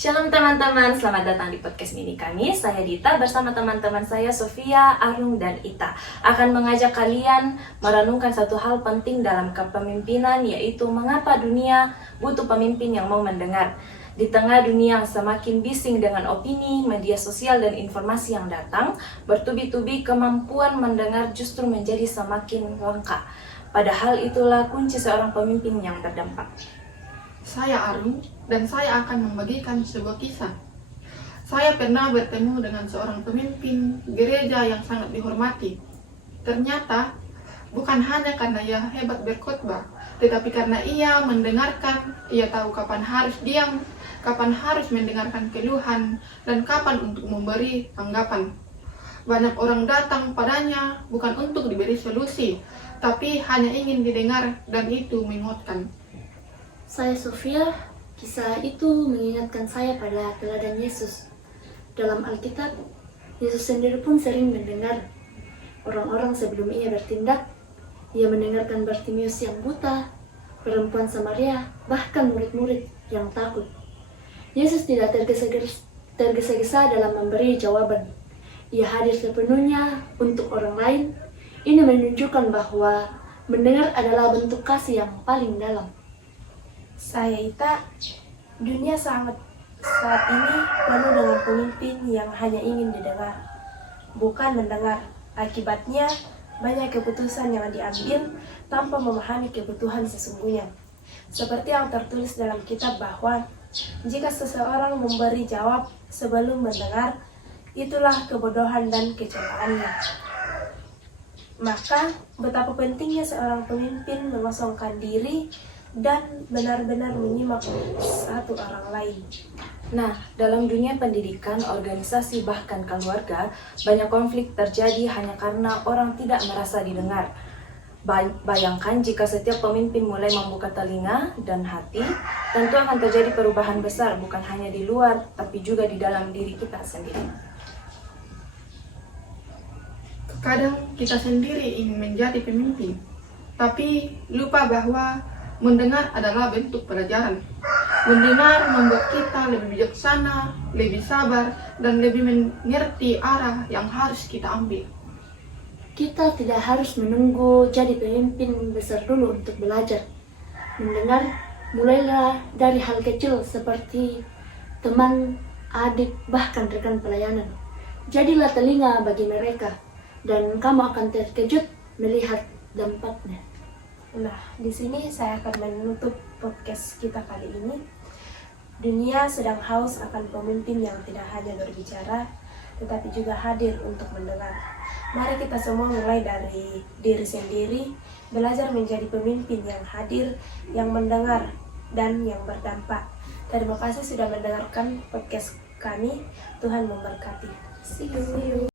Shalom teman-teman, selamat datang di podcast mini kami. Saya Dita bersama teman-teman saya Sofia, Arung, dan Ita akan mengajak kalian merenungkan satu hal penting dalam kepemimpinan, yaitu mengapa dunia butuh pemimpin yang mau mendengar. Di tengah dunia yang semakin bising dengan opini, media sosial, dan informasi yang datang, bertubi-tubi kemampuan mendengar justru menjadi semakin langka. Padahal itulah kunci seorang pemimpin yang berdampak. Saya Arum dan saya akan membagikan sebuah kisah. Saya pernah bertemu dengan seorang pemimpin gereja yang sangat dihormati. Ternyata bukan hanya karena ia hebat berkhotbah, tetapi karena ia mendengarkan, ia tahu kapan harus diam, kapan harus mendengarkan keluhan, dan kapan untuk memberi tanggapan. Banyak orang datang padanya bukan untuk diberi solusi, tapi hanya ingin didengar, dan itu menguatkan. Saya Sofia, kisah itu mengingatkan saya pada teladan Yesus. Dalam Alkitab, Yesus sendiri pun sering mendengar orang-orang sebelum ia bertindak. Ia mendengarkan Bartimeus yang buta, perempuan Samaria, bahkan murid-murid yang takut. Yesus tidak tergesa-gesa dalam memberi jawaban. Ia hadir sepenuhnya untuk orang lain. Ini menunjukkan bahwa mendengar adalah bentuk kasih yang paling dalam. Saya Ita, dunia saat ini penuh dengan pemimpin yang hanya ingin didengar, bukan mendengar. Akibatnya, banyak keputusan yang diambil tanpa memahami kebutuhan sesungguhnya. Seperti yang tertulis dalam kitab bahwa, jika seseorang memberi jawab sebelum mendengar, itulah kebodohan dan kecelaannya. Maka, betapa pentingnya seorang pemimpin mengosongkan diri dan benar-benar menyimak satu orang lain. Nah, dalam dunia pendidikan, organisasi, bahkan keluarga, banyak konflik terjadi hanya karena orang tidak merasa didengar. Bayangkan jika setiap pemimpin mulai membuka telinga dan hati, tentu akan terjadi perubahan besar, bukan hanya di luar, tapi juga di dalam diri kita sendiri. Kadang kita sendiri ingin menjadi pemimpin, tapi lupa bahwa mendengar adalah bentuk pelajaran. Mendengar membuat kita lebih bijaksana, lebih sabar, dan lebih mengerti arah yang harus kita ambil. Kita tidak harus menunggu jadi pemimpin besar dulu untuk belajar. Mendengar mulailah dari hal kecil seperti teman, adik, bahkan rekan pelayanan. Jadilah telinga bagi mereka, dan kamu akan terkejut melihat dampaknya. Nah, di sini saya akan menutup podcast kita kali ini. Dunia sedang haus akan pemimpin yang tidak hanya berbicara, tetapi juga hadir untuk mendengar. Mari kita semua mulai dari diri sendiri, belajar menjadi pemimpin yang hadir, yang mendengar, dan yang berdampak. Terima kasih sudah mendengarkan podcast kami. Tuhan memberkati. See you.